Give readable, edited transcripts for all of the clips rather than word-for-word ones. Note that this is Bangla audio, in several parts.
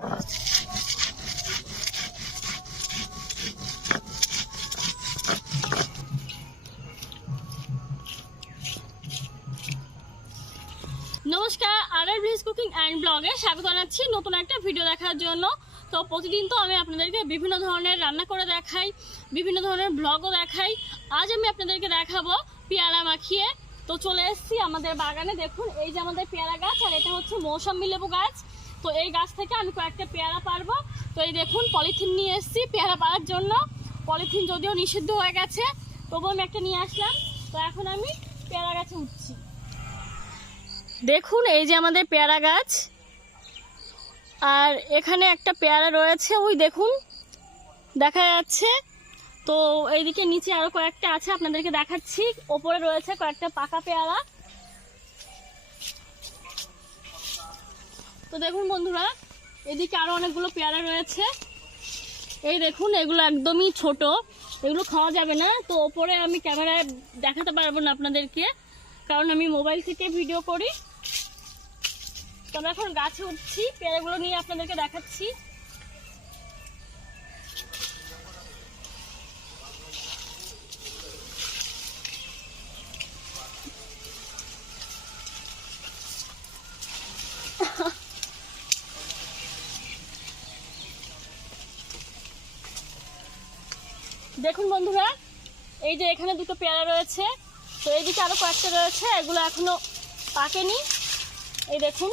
নমস্কার, আরএস কুকিং অ্যান্ড ব্লগে স্বাগত জানাচ্ছি নতুন একটা ভিডিও দেখার জন্য। তো প্রতিদিন তো আমি আপনাদেরকে বিভিন্ন ধরনের রান্না করে দেখাই, বিভিন্ন ধরনের ব্লগও দেখাই। আজ আমি আপনাদেরকে দেখাবো পেয়ারা মাখিয়ে। তো চলে এসেছি আমাদের বাগানে। দেখুন, এই যে আমাদের পেয়ারা গাছ, আর এটা হচ্ছে মৌসুমী লেবু গাছ। তো এই গাছ থেকে আমি কয়েকটা পেয়ারা পারবো। তো এই দেখুন, পলিথিন নিয়ে এসেছি পেয়ারা পাড়ার জন্য। পলিথিন যদিও নিষিদ্ধ হয়ে গেছে, তবু আমি একটা নিয়ে আসলাম। তো এখন আমি পেয়ারা গাছে উঠছি। দেখুন, এই যে আমাদের পেয়ারা গাছ, আর এখানে একটা পেয়ারা রয়েছে, ওই দেখুন দেখা যাচ্ছে। তো এইদিকে নিচে আরো কয়েকটা আছে, আপনাদেরকে দেখাচ্ছি। ওপরে রয়েছে কয়েকটা পাকা পেয়ারা। তো দেখুন বন্ধুরা, এদিকে আরো অনেকগুলো পেয়ারা রয়েছে। এই দেখুন, এগুলো একদমই ছোট, এগুলো খাওয়া যাবে না। তো ওপরে আমি ক্যামেরায় দেখাতে পারবো না আপনাদেরকে, কারণ আমি মোবাইল থেকে ভিডিও করি। তো আমরা এখন গাছে উঠছি, পেয়ারাগুলো নিয়ে আপনাদেরকে দেখাচ্ছি। দেখুন বন্ধুরা, এই যে এখানে দুটো পেয়ারা রয়েছে। তো এইদিকে আরো কয়েকটা রয়েছে, এগুলো এখনো পাকেনি। এই দেখুন,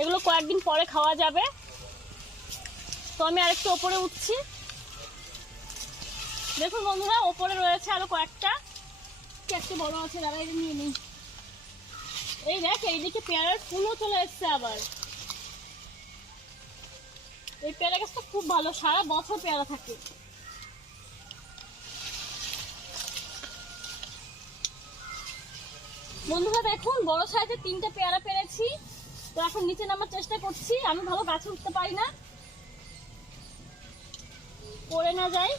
এগুলো কয়েকদিন পরে খাওয়া যাবে। তো আমি আরেকটু ওপরে উঠছি। দেখুন বন্ধুরা, ওপরে রয়েছে আরো কয়েকটা। একটা বড় আছে, দাঁড়া এটা নিয়ে নিই। এই দেখ, এইদিকে পেয়ারার ফুলও চলে এসছে আবার। এই পেয়ারা গাছটা খুব ভালো, সারা বছর পেয়ারা থাকে। বন্ধুরা দেখুন, বড় সাইজের 3টে পেয়ারা পেরেছি। তো এখন নিচে নামার চেষ্টা করছি। আমি ভালো গাছে উঠতে পারি না, পড়ে না যাই।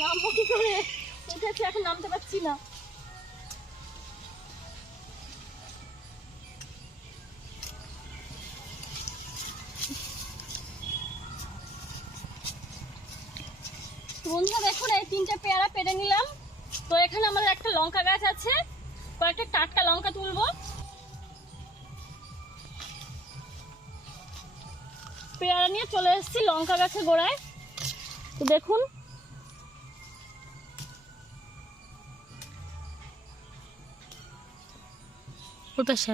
নামবো কি করে, উঠেছি, এখন নামতে পারছি না। বন্ধুরা দেখুন, এই 3টে পেয়ারা পেরে নিলাম। তো এখানে আমাদের একটা লঙ্কা গাছ আছে, কয়েকটা টাটকা লঙ্কা তুলবো। পেয়ারা নিয়ে চলে এসেছি লঙ্কা গাছের গোড়ায়। তো দেখুন,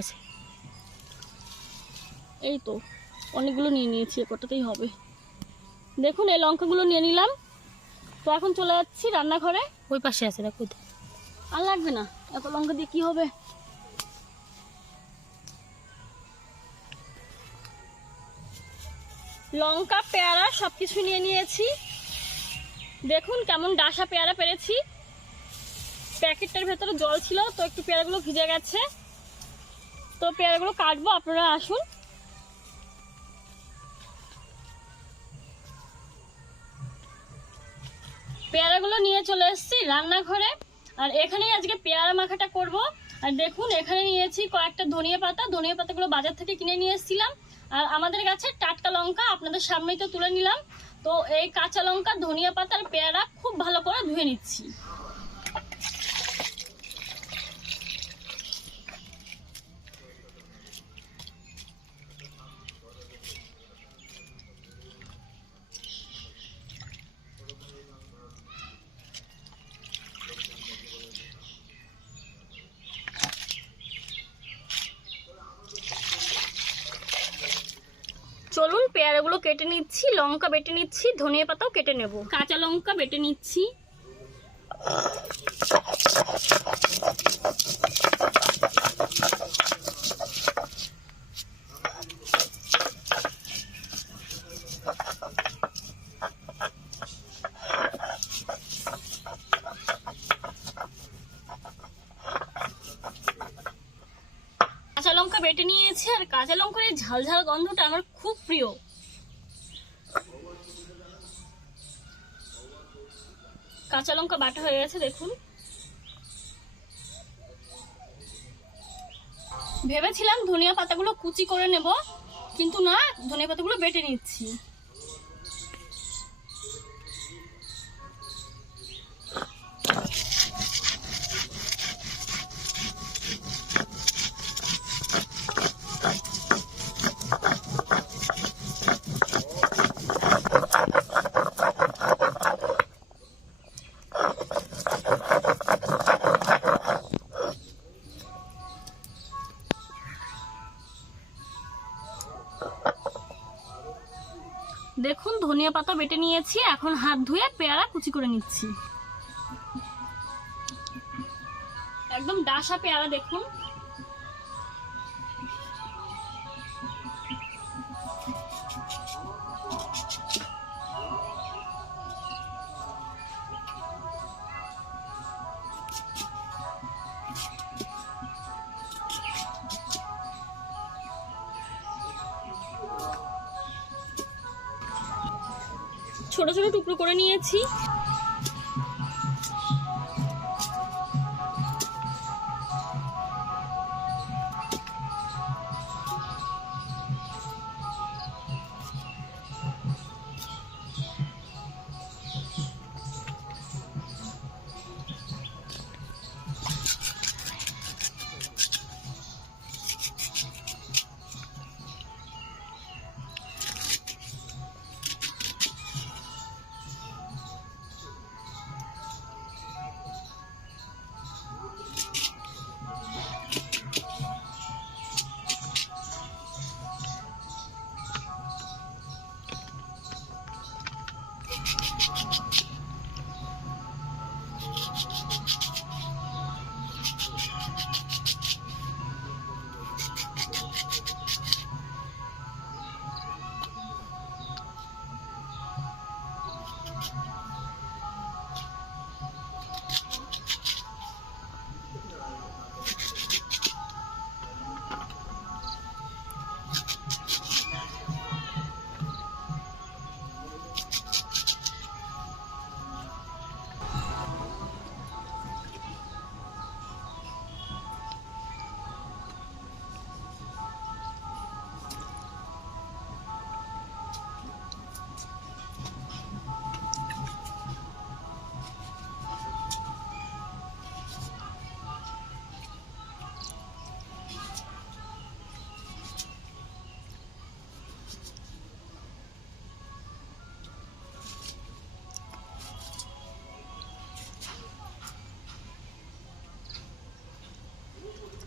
আছে, এই তো অনেকগুলো নিয়ে নিয়েছি, কটাতেই হবে। দেখুন, এই লঙ্কাগুলো নিয়ে নিলাম। তো এখন চলে যাচ্ছি রান্নাঘরে। ওই পাশে আছে, দেখো। আর লাগবে না, এত লঙ্কা দিয়ে কি হবে। লঙ্কা, পেয়ারা সবকিছু নিয়ে নিয়েছি। দেখুন কেমন ডাসা পেয়ারা পেরেছি। প্যাকেটটার ভেতরে জল ছিল, তো একটু পেয়ারাগুলো ভিজে গেছে। তো পেয়ারাগুলো কাটবো, আপনারা আসুন। পেয়ারাগুলো নিয়ে চলে এসেছি রান্নাঘরে, আর এখানেই আজকে পেয়ারা মাখাটা করব। আর দেখুন, এখানে নিয়েছি কয়েকটা ধনিয়া পাতা। ধনিয়া পাতাগুলো বাজার থেকে কিনে নিয়ে এসেছিলাম। আর আমাদের গাছে টাটকা লঙ্কা, আপনাদের সামনেই তো তুলে নিলাম। তো এই কাঁচা লঙ্কা, ধনিয়া পাতা আর পেয়ারা খুব ভালো করে ধুয়ে নিচ্ছি। চলুন পেয়ারাগুলো কেটে নিচ্ছি, লঙ্কা বেটে নিচ্ছি, ধনিয়া পাতাও কেটে নেব। কাঁচা লঙ্কা বেটে নিচ্ছি। কাঁচা লঙ্কা বেটে নিয়েছি, আর কাঁচা লঙ্কার এই ঝাল ঝাল গন্ধটা আমার খুব প্রিয়। কাঁচা লঙ্কা বাটা হয়ে গেছে দেখুন। ভেবেছিলাম ধনিয়া পাতাগুলো কুচি করে নেব, কিন্তু না, ধনিয়া পাতাগুলো বেটে নিচ্ছি। দেখুন ধনিয়া পাতা বেটে নিয়েছি, এখন হাত ধুয়ে পেয়ারা কুচি করে নিচ্ছি। একদম ডাসা পেয়ারা দেখুন। ছোট ছোট টুকরো করে নিয়েছি।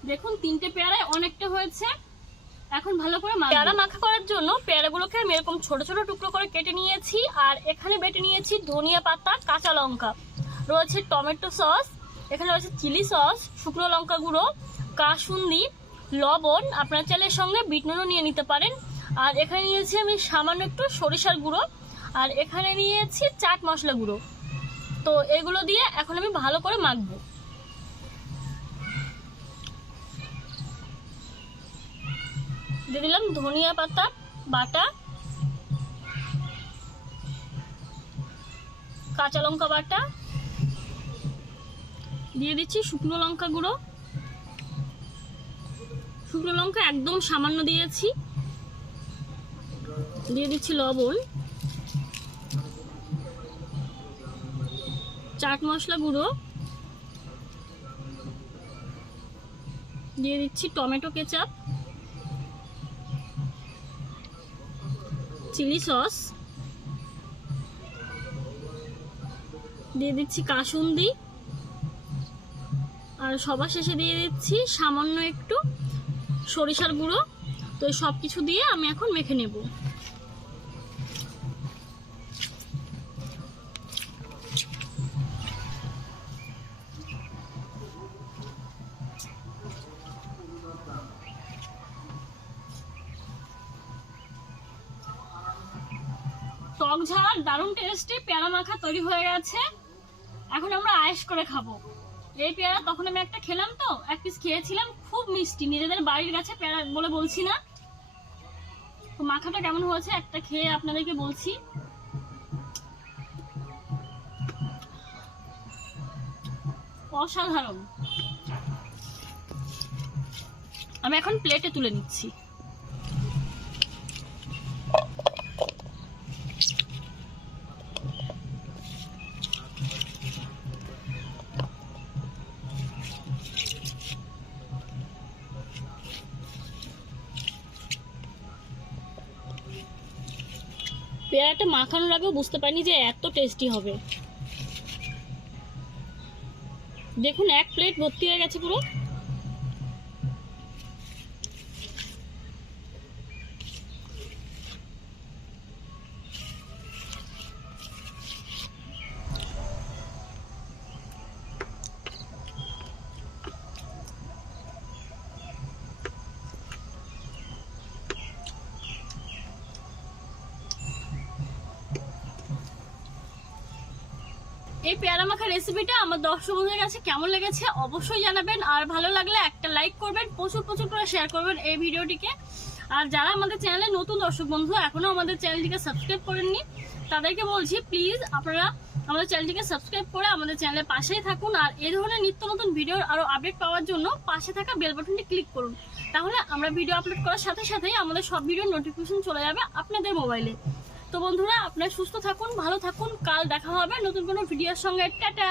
দেখুন তিনটে পেয়ারায় অনেকটা হয়েছে। এখন ভালো করে পেয়ারা মাখা করার জন্য পেয়ারাগুলোকে আমি এরকম ছোট ছোট টুকরো করে কেটে নিয়েছি। আর এখানে বেটে নিয়েছি ধনিয়া পাতা, কাঁচা লঙ্কা, রয়েছে টমেটো সস, এখানে রয়েছে চিলি সস, শুকনো লঙ্কা গুঁড়ো, কাসুন্দি, লবণ, আপনার চালের সঙ্গে বিট নুনও নিয়ে নিতে পারেন। আর এখানে নিয়েছি আমি সামান্য একটু সরিষার গুঁড়ো, আর এখানে নিয়েছি চাট মশলা গুঁড়ো। তো এগুলো দিয়ে এখন আমি ভালো করে মাখবো। দিয়ে দিলাম ধনিয়া পাতা বাটা, কাঁচা লঙ্কা বাটা, দিয়ে দিচ্ছি শুকনো লঙ্কা গুঁড়ো, শুকনো লঙ্কা একদম সামান্য দিয়েছি, দিয়ে দিচ্ছি লবণ, চাট মশলা গুঁড়ো, দিয়ে দিচ্ছি টমেটো কেচাপ, চিলি সস, দিয়ে দিচ্ছি কাসুন্দি, আর সবার শেষে দিয়ে দিচ্ছি সামান্য একটু সরিষার গুঁড়ো। তো এই সব কিছু দিয়ে আমি এখন মেখে নেব। টক ঝাল দারুণ টেস্টি পেয়ারা মাখা তৈরি হয়ে গেছে। এখন আমরা আয়েশ করে খাবো। এই পেয়ারা তখন আমি একটা খেলাম, তো এক পিস খেয়েছিলাম, খুব মিষ্টি, নিজেদের বাড়ির গাছে পেয়ারা বলে বলছি না। তো মাখাটা কেমন হয়েছে একটা খেয়ে আপনাদেরকে বলছি। অসাধারণ। আমি এখন প্লেটে তুলে নিচ্ছি। পেয়ারাটা মাখানোর আগেও বুঝতে পারিনি যে এত টেস্টি হবে। দেখুন এক প্লেট ভর্তি হয়ে গেছে পুরো। এই পেয়ারা মাখা রেসিপিটা আমার দর্শক বন্ধুদের কাছে কেমন লেগেছে অবশ্যই জানাবেন। আর ভালো লাগলে একটা লাইক করবেন, প্রচুর প্রচুর করে শেয়ার করবেন এই ভিডিওটিকে। আর যারা আমাদের চ্যানেলে নতুন দর্শক বন্ধু এখনো আমাদের চ্যানেলটিকে সাবস্ক্রাইব করেননি, তাদেরকে বলছি প্লিজ আপনারা আমাদের চ্যানেলটিকে সাবস্ক্রাইব করে আমাদের চ্যানেলের পাশেই থাকুন। আর এই ধরনের নিত্য নতুন ভিডিওর আরো আপডেট পাওয়ার জন্য পাশে থাকা বেল বাটনটি ক্লিক করুন। তাহলে আমরা ভিডিও আপলোড করার সাথে সাথেই আমাদের সব ভিডিওর নোটিফিকেশন চলে যাবে আপনাদের মোবাইলে। তো বন্ধুরা আপনারা সুস্থ থাকুন, ভালো থাকুন, কাল দেখা হবে নতুন কোনো ভিডিওর সঙ্গে। টাটা।